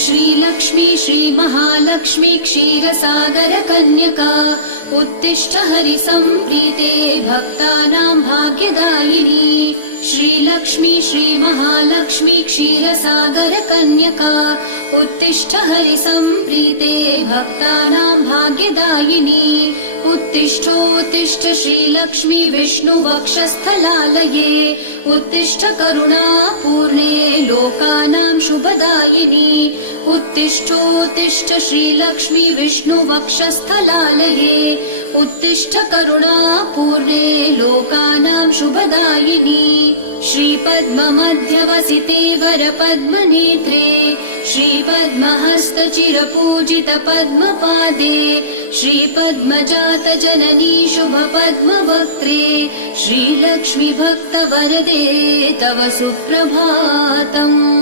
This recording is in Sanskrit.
श्रीलक्ष्मी श्रीमहालक्ष्मी क्षीरसागर कन्यका उत्तिष्ठ हरिसम्प्रीते भक्तानां भाग्यदायिनी। श्रीलक्ष्मी श्रीमहालक्ष्मी क्षीरसागर कन्यका उत्तिष्ठ हरिसम्प्रीते भक्तानां भाग्यदायिनी। उत्तिष्ठोत्तिष्ठ श्रीलक्ष्मी विष्णुवक्षस्थलालये उत्तिष्ठ करुणापूर्णे लोकानां शुभदायिनी। उत्तिष्ठोत्तिष्ठ श्रीलक्ष्मी विष्णुवक्षस्थलालये उत्तिष्ठ करुणापूर्णे लोकानां शुभदायिनी। श्रीपद्ममध्यवसिते वरपद्मनेत्रे श्रीपद्महस्तचिरपूजित पद्मपादे श्रीपद्मजात जननी शुभपद्मवक्त्रे श्रीलक्ष्मी भक्तवरदे तव सुप्रभातम्।